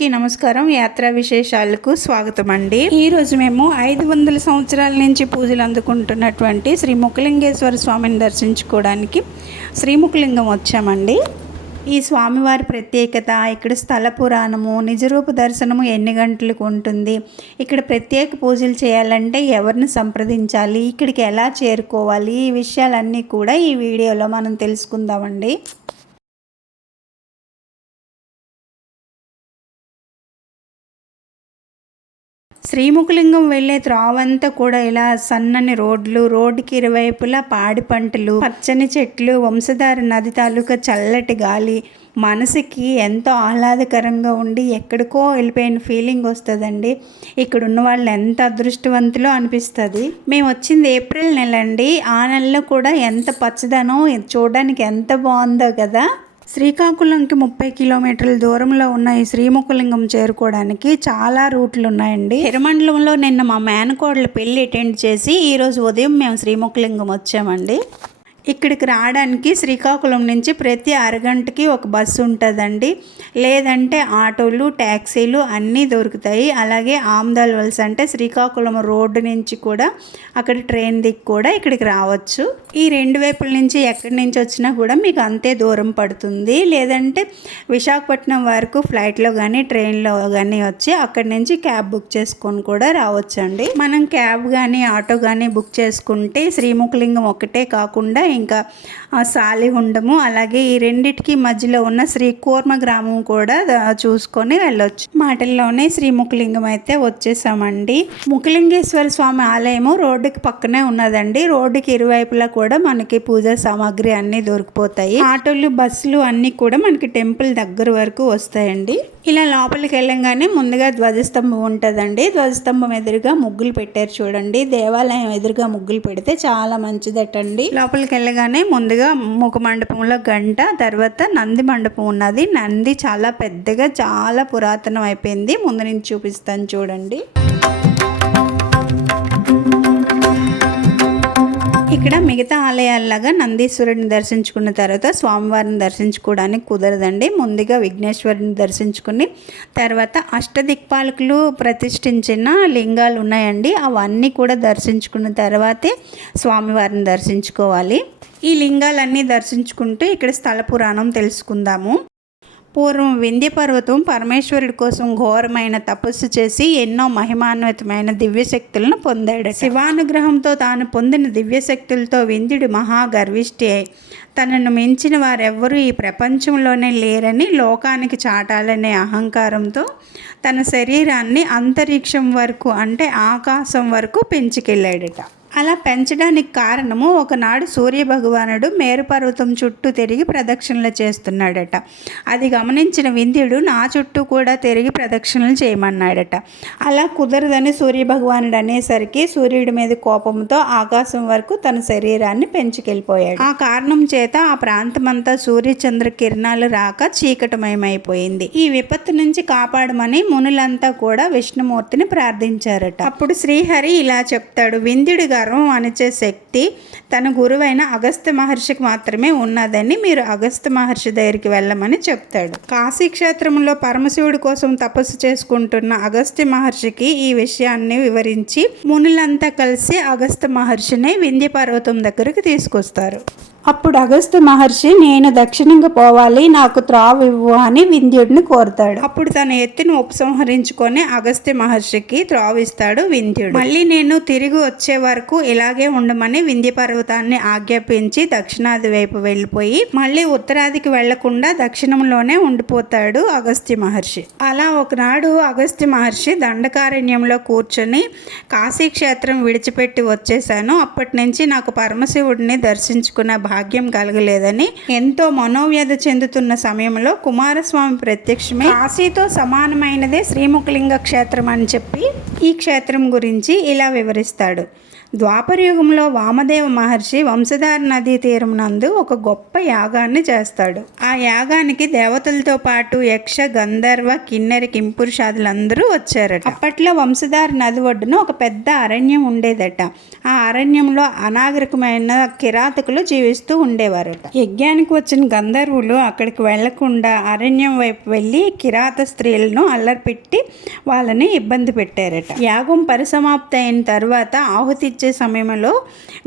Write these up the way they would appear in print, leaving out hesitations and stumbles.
అందరికీ నమస్కారం. యాత్రా విశేషాలకు స్వాగతం అండి. ఈరోజు మేము 500 సంవత్సరాల నుంచి పూజలు అందుకుంటున్నటువంటి శ్రీ ముఖలింగేశ్వర స్వామిని దర్శించుకోవడానికి శ్రీముఖలింగం వచ్చామండి. ఈ స్వామివారి ప్రత్యేకత, ఇక్కడ స్థల పురాణము, నిజరూప దర్శనము ఎన్ని గంటలకు ఉంటుంది, ఇక్కడ ప్రత్యేక పూజలు చేయాలంటే ఎవరిని సంప్రదించాలి, ఇక్కడికి ఎలా చేరుకోవాలి, ఈ విషయాలన్నీ కూడా ఈ వీడియోలో మనం తెలుసుకుందామండి. శ్రీముఖలింగం వెళ్ళే త్రోవంతా కూడా ఇలా సన్నని రోడ్డుకి ఇరువైపులా పాడి పంటలు, పచ్చని చెట్లు, వంశధార నది తాలూకా చల్లటి గాలి మనసుకి ఎంతో ఆహ్లాదకరంగా ఉండి ఎక్కడికో వెళ్ళిపోయిన ఫీలింగ్ వస్తుందండి. ఇక్కడ ఉన్న వాళ్ళు ఎంత అదృష్టవంతులో అనిపిస్తుంది. మేము వచ్చింది ఏప్రిల్ నెల అండి. ఆ నెలలో కూడా ఎంత పచ్చదనం, చూడడానికి ఎంత బాగుందో కదా. శ్రీకాకుళంకి 30 కిలోమీటర్ల దూరంలో ఉన్న ఈ శ్రీముఖలింగం చేరుకోవడానికి చాలా రూట్లు ఉన్నాయండి. హిరమండలంలో నిన్న మా మేనకోడల పెళ్ళి అటెండ్ చేసి ఈరోజు ఉదయం మేము శ్రీముఖలింగం వచ్చామండి. ఇక్కడికి రావడానికి శ్రీకాకుళం నుంచి ప్రతి అరగంటకి ఒక బస్సు ఉంటుందండి. లేదంటే ఆటోలు, ట్యాక్సీలు అన్నీ దొరుకుతాయి. అలాగే ఆమ్దాల్ వలస అంటే శ్రీకాకుళం రోడ్డు నుంచి కూడా అక్కడ ట్రైన్ దిక్కు కూడా ఇక్కడికి రావచ్చు. ఈ రెండు వైపుల నుంచి ఎక్కడి నుంచి వచ్చినా కూడా మీకు అంతే దూరం పడుతుంది. లేదంటే విశాఖపట్నం వరకు ఫ్లైట్లో కానీ ట్రైన్లో కానీ వచ్చి అక్కడి నుంచి క్యాబ్ బుక్ చేసుకొని కూడా రావచ్చండి. మనం క్యాబ్ కానీ ఆటో కానీ బుక్ చేసుకుంటే శ్రీముఖలింగం ఒకటే కాకుండా ఇంకా సాలిహుండము, అలాగే ఈ రెండిటికి మధ్యలో ఉన్న శ్రీకూర్మ గ్రామం కూడా చూసుకొని వెళ్ళొచ్చు. మాటల్లోనే శ్రీముఖలింగం అయితే వచ్చేసామండి. ముఖలింగేశ్వర స్వామి ఆలయము రోడ్డుకి పక్కనే ఉన్నదండి. రోడ్డుకి ఇరువైపులా కూడా మనకి పూజా సామాగ్రి అన్నీ దొరికిపోతాయి. ఆటోలు, బస్సులు అన్నీ కూడా మనకి టెంపుల్ దగ్గర వరకు వస్తాయండి. ఇలా లోపలికి వెళ్ళంగానే ముందుగా ధ్వజస్తంభం ఉంటుందండి. ధ్వజస్తంభం ఎదురుగా ముగ్గులు పెట్టారు చూడండి. దేవాలయం ఎదురుగా ముగ్గులు పెడితే చాలా మంచిదటండి. లోపలికి వెళ్ళగానే ముందుగా ముఖ మండపంలో గంట, తర్వాత నంది మండపం ఉన్నది. నంది చాలా పెద్దగా, చాలా పురాతనం అయిపోయింది. ముందు నుంచి చూపిస్తాను చూడండి. ఇక్కడ మిగతా ఆలయాల్లాగా నందీశ్వరుడిని దర్శించుకున్న తర్వాత స్వామివారిని దర్శించుకోవడానికి కుదరదండి. ముందుగా విఘ్నేశ్వరుని దర్శించుకుని తర్వాత అష్టదిక్పాలకులు ప్రతిష్ఠించిన లింగాలు ఉన్నాయండి. అవన్నీ కూడా దర్శించుకున్న తర్వాతే స్వామివారిని దర్శించుకోవాలి. ఈ లింగాలన్నీ దర్శించుకుంటూ ఇక్కడ స్థల పురాణం తెలుసుకుందాము. పూర్వం వింధ్య పర్వతం పరమేశ్వరుడి కోసం ఘోరమైన తపస్సు చేసి ఎన్నో మహిమాన్వితమైన దివ్యశక్తులను పొందాడు. శివానుగ్రహంతో తాను పొందిన దివ్యశక్తులతో వింధ్యుడు మహాగర్విష్టి అయి తనను మించిన వారెవ్వరూ ఈ ప్రపంచంలోనే లేరని లోకానికి చాటాలనే అహంకారంతో తన శరీరాన్ని అంతరిక్షం వరకు అంటే ఆకాశం వరకు పెంచుకెళ్ళాడట. అలా పెంచడానికి కారణము, ఒకనాడు సూర్యభగవానుడు మేరుపర్వతం చుట్టూ తిరిగి ప్రదక్షిణలు చేస్తున్నాడట. అది గమనించిన వింధ్యుడు నా చుట్టూ కూడా తిరిగి ప్రదక్షిణలు చేయమన్నాడట. అలా కుదరదని సూర్యభగవానుడు అనేసరికి సూర్యుడి మీద కోపంతో ఆకాశం వరకు తన శరీరాన్ని పెంచుకెళ్ళిపోయాడు. ఆ కారణం చేత ఆ ప్రాంతమంతా సూర్యచంద్ర కిరణాలు రాక చీకటమయమైపోయింది. ఈ విపత్తు నుంచి కాపాడమని మునులంతా కూడా విష్ణుమూర్తిని ప్రార్థించారట. అప్పుడు శ్రీహరి ఇలా చెప్తాడు, వింధ్యుడి గర్వం అణిచే శక్తి తన గురువైన అగస్త్య మహర్షికి మాత్రమే ఉన్నదని మీరు అగస్త్య మహర్షి దగ్గరికి వెళ్ళమని చెప్తాడు. కాశీ క్షేత్రంలో పరమశివుడి కోసం తపస్సు చేసుకుంటున్న అగస్త్య మహర్షికి ఈ విషయాన్ని వివరించి మునులంతా కలిసి అగస్త్య మహర్షిని వింధ్య పర్వతం దగ్గరికి తీసుకొస్తారు. అప్పుడు అగస్త్య మహర్షి, నేను దక్షిణంగా పోవాలి, నాకు త్రావివ్వు అని వింధ్యుడిని కోరుతాడు. అప్పుడు తన ఎత్తును ఉపసంహరించుకొని అగస్త్య మహర్షికి త్రావిస్తాడు వింధ్యుడు. మళ్ళీ నేను తిరిగి వచ్చే వరకు ఇలాగే ఉండమని వింధ్య పర్వతాన్ని ఆజ్ఞాపించి దక్షిణాది వైపు వెళ్ళిపోయి మళ్ళీ ఉత్తరాదికి వెళ్లకుండా దక్షిణంలోనే ఉండిపోతాడు అగస్త్య మహర్షి. అలా ఒకనాడు అగస్త్య మహర్షి దండకారణ్యంలో కూర్చొని కాశీ క్షేత్రం విడిచిపెట్టి వచ్చేసాను, అప్పటి నుంచి నాకు పరమశివుడిని దర్శించుకున్న భాగ్యం కలగలేదని ఎంతో మనోవ్యధ చెందుతున్న సమయంలో కుమారస్వామి ప్రత్యక్షమే కాశీతో సమానమైనదే శ్రీముఖలింగ క్షేత్రం అని చెప్పి ఈ క్షేత్రం గురించి ఇలా వివరిస్తాడు. ద్వాపరయుగంలో వామదేవ మహర్షి వంశధార నదీ తీరం నందు ఒక గొప్ప యాగాన్ని చేస్తాడు. ఆ యాగానికి దేవతలతో పాటు యక్ష, గంధర్వ, కిన్నెర, కింపురుషాదులందరూ వచ్చారట. అప్పట్లో వంశధార నది ఒడ్డున ఒక పెద్ద అరణ్యం ఉండేదట. ఆ అరణ్యంలో అనాగరికమైన కిరాతకులు జీవిస్తారు. చూపిస్తూ ఉండేవారట. యజ్ఞానికి వచ్చిన గంధర్వులు అక్కడికి వెళ్లకుండా అరణ్యం వైపు వెళ్ళి కిరాత స్త్రీలను అల్లరిపెట్టి వాళ్ళని ఇబ్బంది పెట్టారట. యాగం పరిసమాప్తి అయిన తర్వాత ఆహుతి ఇచ్చే సమయంలో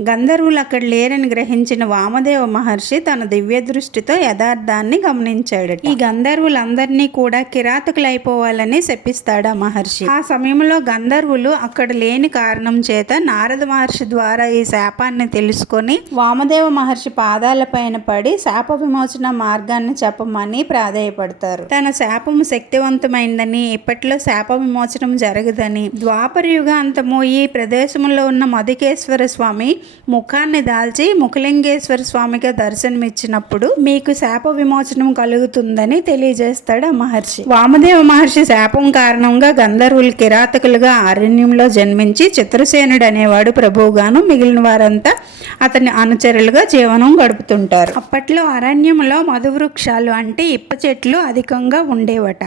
గంధర్వులు అక్కడ లేరని గ్రహించిన వామదేవ మహర్షి తన దివ్య దృష్టితో యథార్థాన్ని గమనించాడట. ఈ గంధర్వులందరినీ కూడా కిరాతకులు అయిపోవాలని శపిస్తాడు ఆ మహర్షి. ఆ సమయంలో గంధర్వులు అక్కడ లేని కారణం చేత నారద మహర్షి ద్వారా ఈ శాపాన్ని తెలుసుకొని వామదేవ మహర్షి పాదాల పైన పడి శాప విమోచన మార్గాన్ని చెప్పమని ప్రాధేయపడతారు. తన శాపము శక్తివంతమైందని, ఇప్పట్లో శాప విమోచనం జరగదని, ద్వాపర యుగాంతము ఈ ప్రదేశంలో ఉన్న మధుకేశ్వర స్వామి ముఖాన్ని దాల్చి ముఖలింగేశ్వర స్వామిగా దర్శనమిచ్చినప్పుడు మీకు శాప విమోచనం కలుగుతుందని తెలియజేస్తాడు ఆ మహర్షి. వామదేవ మహర్షి శాపం కారణంగా గంధర్వులు కిరాతకులుగా అరణ్యంలో జన్మించి చిత్రసేనుడు అనేవాడు ప్రభువుగాను, మిగిలిన వారంతా అతని అనుచరులుగా జీవనం గడుపుతుంటారు. అప్పట్లో అరణ్యంలో మధువృక్షాలు అంటే ఇప్ప చెట్లు అధికంగా ఉండేవట.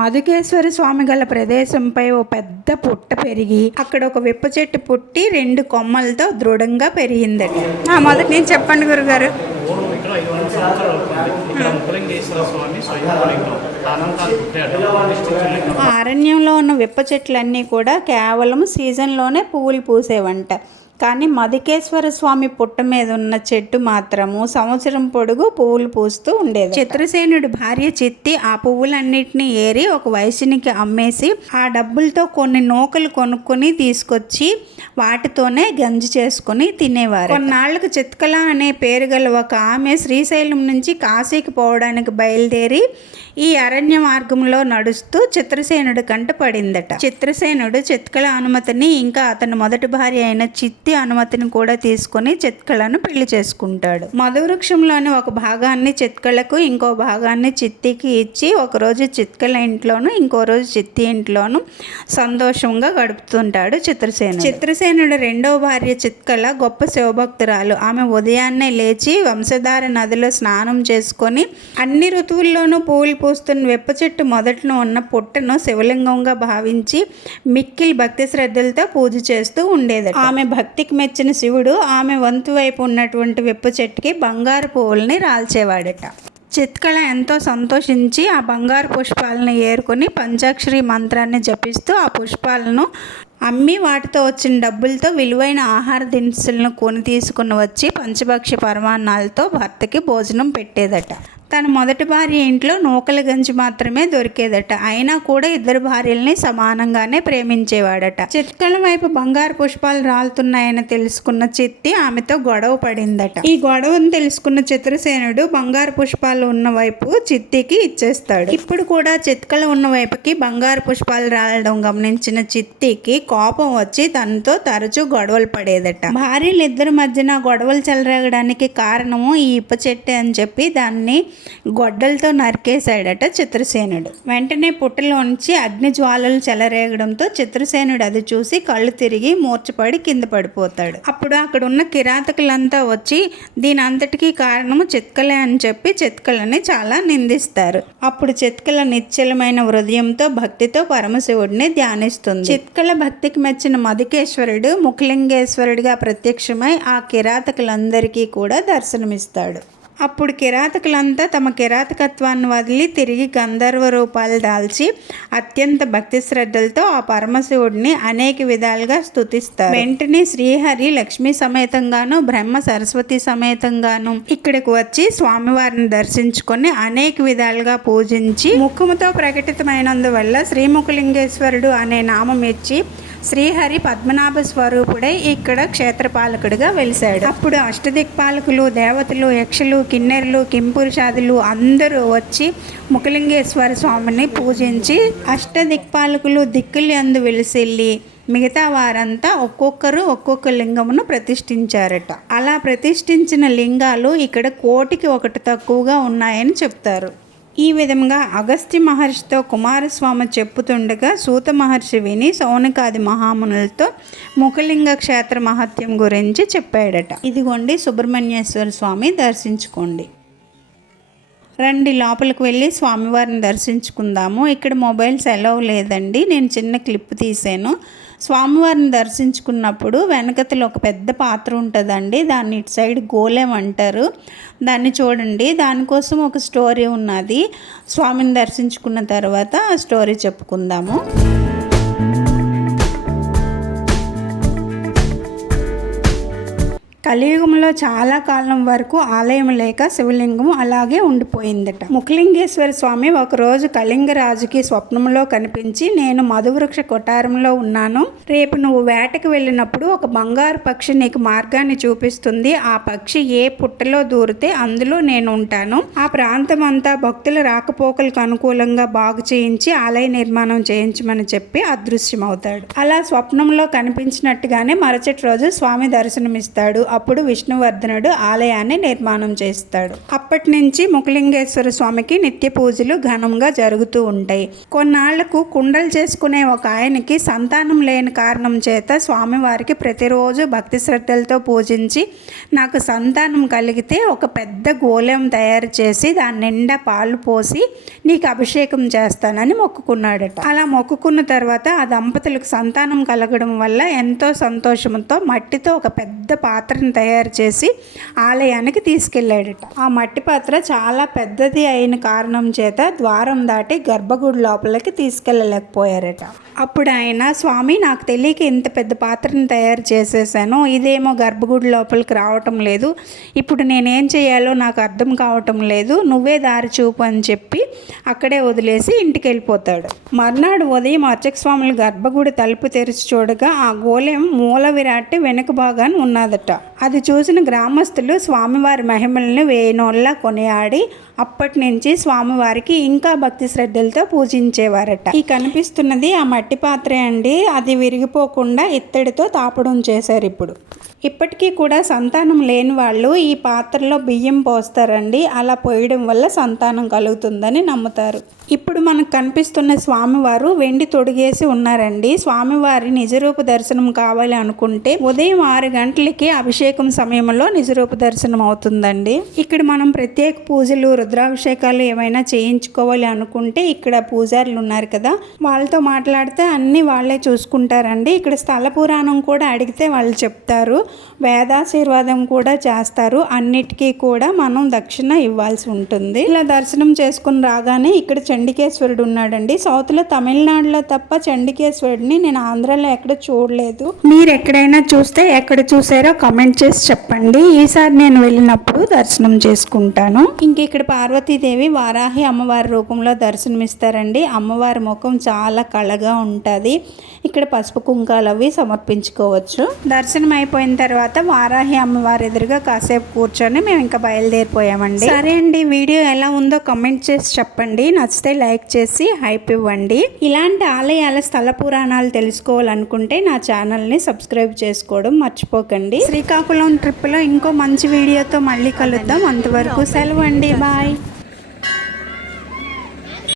మధుకేశ్వర స్వామి గల ప్రదేశంపై ఓ పెద్ద పుట్ట పెరిగి అక్కడ ఒక విప్ప చెట్టు పుట్టి 2 కొమ్మలతో దృఢంగా పెరిగిందట. మొదటి నేను చెప్పండి గురుగారు. ఆ అరణ్యంలో ఉన్న విప్ప చెట్లన్నీ కూడా కేవలం సీజన్లోనే పువ్వులు పూసేవంట. కానీ మధుకేశ్వర స్వామి పుట్ట మీద ఉన్న చెట్టు మాత్రము సంవత్సరం పొడుగు పువ్వులు పూస్తూ ఉండేది. చిత్రసేనుడి భార్య చిత్తి ఆ పువ్వులన్నిటినీ ఏరి ఒక వైశ్యునికి అమ్మేసి ఆ డబ్బులతో కొన్ని నూకలు కొనుక్కొని తీసుకొచ్చి వాటితోనే గంజి చేసుకుని తినేవారు. కొన్నాళ్లకు చిత్కల అనే పేరు గల ఒక ఆమె శ్రీశైలం నుంచి కాశీకి పోవడానికి బయలుదేరి ఈ అరణ్య మార్గంలో నడుస్తూ చిత్రసేనుడి కంట పడిందట. చిత్రసేనుడు చిత్కల అనుమతిని ఇంకా అతని మొదటి భార్య అయిన చిత్తి అనుమతిని కూడా తీసుకుని చిత్కలను పెళ్లి చేసుకుంటాడు. మధువృక్షంలోని ఒక భాగాన్ని చిత్కలకు, ఇంకో భాగాన్ని చిత్తికి ఇచ్చి ఒకరోజు చిత్కల ఇంట్లోనూ ఇంకో రోజు చిత్తి ఇంట్లోనూ సంతోషంగా గడుపుతుంటాడు చిత్రసేనుడు. చిత్రసేనుడు రెండవ భార్య చిత్కల గొప్ప శివభక్తురాలు. ఆమె ఉదయాన్నే లేచి వంశధార నదిలో స్నానం చేసుకొని అన్ని ఋతువుల్లోనూ పూలు పూస్తున్న వేప చెట్టు మొదట్లో ఉన్న పుట్టను శివలింగంగా భావించి మిక్కిలి భక్తి శ్రద్ధలతో పూజ చేస్తూ ఉండేది. ఆమె భక్తికి మెచ్చిన శివుడు ఆమె వంతు వైపు ఉన్నటువంటి వేప చెట్టుకి బంగారు పువ్వుల్ని రాల్చేవాడట. చిత్కళ ఎంతో సంతోషించి ఆ బంగారు పుష్పాలను ఏరుకొని పంచాక్షరి మంత్రాన్ని జపిస్తూ ఆ పుష్పాలను అమ్మి వాటితో వచ్చిన డబ్బులతో విలువైన ఆహార దినుసులను కొని తీసుకుని వచ్చి పంచభక్ష పరమాన్నాలతో భర్తకి భోజనం పెట్టేదట. తన మొదటి భార్య ఇంట్లో నూకల గంజి మాత్రమే దొరికేదట. అయినా కూడా ఇద్దరు భార్యల్ని సమానంగానే ప్రేమించేవాడట. చిత్కళ వైపు బంగారు పుష్పాలు రాలుతున్నాయని తెలుసుకున్న చిత్తి ఆమెతో గొడవ పడిందట. ఈ గొడవను తెలుసుకున్న చిత్రసేనుడు బంగారు పుష్పాలు ఉన్న వైపు చిత్తికి ఇచ్చేస్తాడు. ఇప్పుడు కూడా చిత్కళ ఉన్న వైపుకి బంగారు పుష్పాలు రాలడం గమనించిన చిత్తికి కోపం వచ్చి తనతో తరచూ గొడవలు పడేదట. భార్యలిద్దరి మధ్యన గొడవలు చెలరేగడానికి కారణము ఈ ఇప్ప చెట్టే అని చెప్పి దాన్ని గొడ్డలతో నరికేశాడట చిత్రసేనుడు. వెంటనే పుట్టలోంచి అగ్ని జ్వాలలు చెలరేగడంతో చిత్రసేనుడు అది చూసి కళ్ళు తిరిగి మూర్చపడి కింద పడిపోతాడు. అప్పుడు అక్కడ ఉన్న కిరాతకులంతా వచ్చి దీని అంతటికీ కారణము చిత్కలే అని చెప్పి చిత్కలని చాలా నిందిస్తారు. అప్పుడు చిత్కల నిశ్చలమైన హృదయంతో భక్తితో పరమశివుడిని ధ్యానిస్తుంది. చిత్కల భక్తికి మెచ్చిన మధుకేశ్వరుడు ముఖలింగేశ్వరుడిగా ప్రత్యక్షమై ఆ కిరాతకులందరికీ కూడా దర్శనమిస్తాడు. అప్పుడు కిరాతకులంతా తమ కిరాతకత్వాన్ని వదిలి తిరిగి గంధర్వ రూపాలు దాల్చి అత్యంత భక్తి శ్రద్ధలతో ఆ పరమశివుడిని అనేక విధాలుగా స్తుతిస్తారు. వెంటనే శ్రీహరి లక్ష్మీ సమేతంగాను బ్రహ్మ సరస్వతి సమేతంగాను ఇక్కడికి వచ్చి స్వామివారిని దర్శించుకొని అనేక విధాలుగా పూజించి ముఖముతో ప్రకటితమైనందువల్ల శ్రీముఖలింగేశ్వరుడు అనే నామం ఇచ్చి శ్రీహరి పద్మనాభ స్వరూపుడై ఇక్కడ క్షేత్రపాలకుడిగా వెలిశాడు. అప్పుడు అష్టదిక్పాలకులు, దేవతలు, యక్షులు, కిన్నెరులు, కింపురుషాదులు అందరూ వచ్చి ముఖలింగేశ్వర స్వామిని పూజించి అష్టదిక్పాలకులు దిక్కులు యందు వెలిసిల్లి మిగతా వారంతా ఒక్కొక్కరు ఒక్కొక్క లింగమును ప్రతిష్ఠించారట. అలా ప్రతిష్ఠించిన లింగాలు ఇక్కడ 1,000కి తక్కువగా ఉన్నాయని చెప్తారు. ఈ విధంగా అగస్త్య మహర్షితో కుమారస్వామి చెప్పుతుండగా సూత మహర్షి విని సౌనకాది మహామునులతో ముఖలింగ క్షేత్ర మహత్యం గురించి చెప్పాడట. ఇదిగోండి సుబ్రహ్మణ్యేశ్వర స్వామి, దర్శించుకోండి. రండి లోపలికి వెళ్ళి స్వామివారిని దర్శించుకుందాము. ఇక్కడ మొబైల్స్ అలౌ లేదండి. నేను చిన్న క్లిప్ తీసాను. స్వామివారిని దర్శించుకున్నప్పుడు వెనకతలో ఒక పెద్ద పాత్ర ఉంటుందండి. దాన్ని ఇటు సైడ్ గోలెం అంటారు. దాన్ని చూడండి. దానికోసం ఒక స్టోరీ ఉన్నది. స్వామిని దర్శించుకున్న తర్వాత ఆ స్టోరీ చెప్పుకుందాము. కలియుగంలో చాలా కాలం వరకు ఆలయం లేక శివలింగం అలాగే ఉండిపోయిందట. ముఖలింగేశ్వర స్వామి ఒకరోజు కళింగరాజుకి స్వప్నంలో కనిపించి, నేను మధువృక్ష కొఠారంలో ఉన్నాను. రేపు నువ్వు వేటకు వెళ్ళినప్పుడు ఒక బంగారు పక్షి నీకు మార్గాన్ని చూపిస్తుంది. ఆ పక్షి ఏ పుట్టలో దూరితే అందులో నేను ఉంటాను. ఆ ప్రాంతం అంతా భక్తుల రాకపోకలకు అనుకూలంగా బాగు చేయించి ఆలయ నిర్మాణం చేయించమని చెప్పి అదృశ్యమవుతాడు. అలా స్వప్నంలో కనిపించినట్టుగానే మరుసటి రోజు స్వామి దర్శనమిస్తాడు. అప్పుడు విష్ణువర్ధనుడు ఆలయాన్ని నిర్మాణం చేస్తాడు. అప్పటి నుంచి ముఖలింగేశ్వర స్వామికి నిత్య పూజలు ఘనంగా జరుగుతూ ఉంటాయి. కొన్నాళ్లకు కుండలు చేసుకునే ఒక ఆయనకి సంతానం లేని కారణం చేత స్వామివారికి ప్రతిరోజు భక్తి శ్రద్ధలతో పూజించి, నాకు సంతానం కలిగితే ఒక పెద్ద గోళం తయారు చేసి దాని నిండా పాలు పోసి నీకు అభిషేకం చేస్తానని మొక్కుకున్నాడట. అలా మొక్కుకున్న తర్వాత ఆ దంపతులకు సంతానం కలగడం వల్ల ఎంతో సంతోషంతో మట్టితో ఒక పెద్ద పాత్రను తయారు చేసి ఆలయానికి తీసుకెళ్ళాడట. ఆ మట్టి పాత్ర చాలా పెద్దది అయిన కారణం చేత ద్వారం దాటి గర్భగుడి లోపలికి తీసుకెళ్ళలేకపోయారట. అప్పుడు ఆయన, స్వామి నాకు తెలియక ఇంత పెద్ద పాత్రను తయారు చేసేసాను, ఇదేమో గర్భగుడి లోపలికి రావటం లేదు, ఇప్పుడు నేనేం చేయాలో నాకు అర్థం కావటం లేదు, నువ్వే దారి చూపు అని చెప్పి అక్కడే వదిలేసి ఇంటికి వెళ్ళిపోతాడు. మర్నాడు ఉదయం అర్చక స్వాములు గర్భగుడి తలుపు తెరిచి చూడగా ఆ గోళం మూల విరాట్టి వెనుక భాగాన ఉన్నదట. అది చూసిన గ్రామస్తులు స్వామివారి మహిమల్ని వేయినోళ్ళ కొనియాడి అప్పటి నుంచి స్వామివారికి ఇంకా భక్తి శ్రద్ధలతో పూజించేవారట. ఈ కనిపిస్తున్నది ఆ మట్టి పాత్రే అండి. అది విరిగిపోకుండా ఇత్తడితో తాపడం చేశారు. ఇప్పటికీ కూడా సంతానం లేని వాళ్ళు ఈ పాత్రలో బియ్యం పోస్తారండి. అలా పోయడం వల్ల సంతానం కలుగుతుందని నమ్ముతారు. ఇప్పుడు మనకు కనిపిస్తున్న స్వామివారు వెండి తొడిగేసి ఉన్నారండి. స్వామివారి నిజరూప దర్శనం కావాలి అనుకుంటే ఉదయం 6 గంటలకి అభిషేకం సమయంలో నిజరూప దర్శనం అవుతుందండి. ఇక్కడ మనం ప్రత్యేక పూజలు, రుద్రాభిషేకాలు ఏమైనా చేయించుకోవాలి అనుకుంటే ఇక్కడ పూజారులు ఉన్నారు కదా, వాళ్ళతో మాట్లాడితే అన్నీ వాళ్ళే చూసుకుంటారండి. ఇక్కడ స్థల పురాణం కూడా అడిగితే వాళ్ళు చెప్తారు. వేదాశీర్వాదం కూడా చేస్తారు. అన్నిటికీ కూడా మనం దక్షిణ ఇవ్వాల్సి ఉంటుంది. ఇలా దర్శనం చేసుకుని రాగానే ఇక్కడ చండికేశ్వరుడు ఉన్నాడండి. సౌత్లో తమిళనాడులో తప్ప చండికేశ్వరుడిని నేను ఆంధ్రాలో ఎక్కడ చూడలేదు. మీరు ఎక్కడైనా చూస్తే ఎక్కడ చూసారో కమెంట్ చేసి చెప్పండి. ఈసారి నేను వెళ్ళినప్పుడు దర్శనం చేసుకుంటాను. ఇంక ఇక్కడ పార్వతీదేవి వారాహి అమ్మవారి రూపంలో దర్శనమిస్తారండి. అమ్మవారి ముఖం చాలా కళగా ఉంటుంది. ఇక్కడ పసుపు కుంకాలు అవి సమర్పించుకోవచ్చు. దర్శనం అయిపోయిన తర్వాత వారాహి అమ్మవారి ఎదురుగా కాసేపు కూర్చొని మేము ఇంకా బయలుదేరిపోయామండి. సరే అండి, వీడియో ఎలా ఉందో కమెంట్ చేసి చెప్పండి. నచ్చితే లైక్ చేసి హైప్ ఇవ్వండి. ఇలాంటి ఆలయాల స్థల పురాణాలు తెలుసుకోవాలనుకుంటే నా ఛానల్ని సబ్స్క్రైబ్ చేసుకోవడం మర్చిపోకండి. శ్రీకాకుళం ట్రిప్లో ఇంకో మంచి వీడియోతో మళ్ళీ కలుద్దాం. అంతవరకు సెలవు అండి. బాయ్.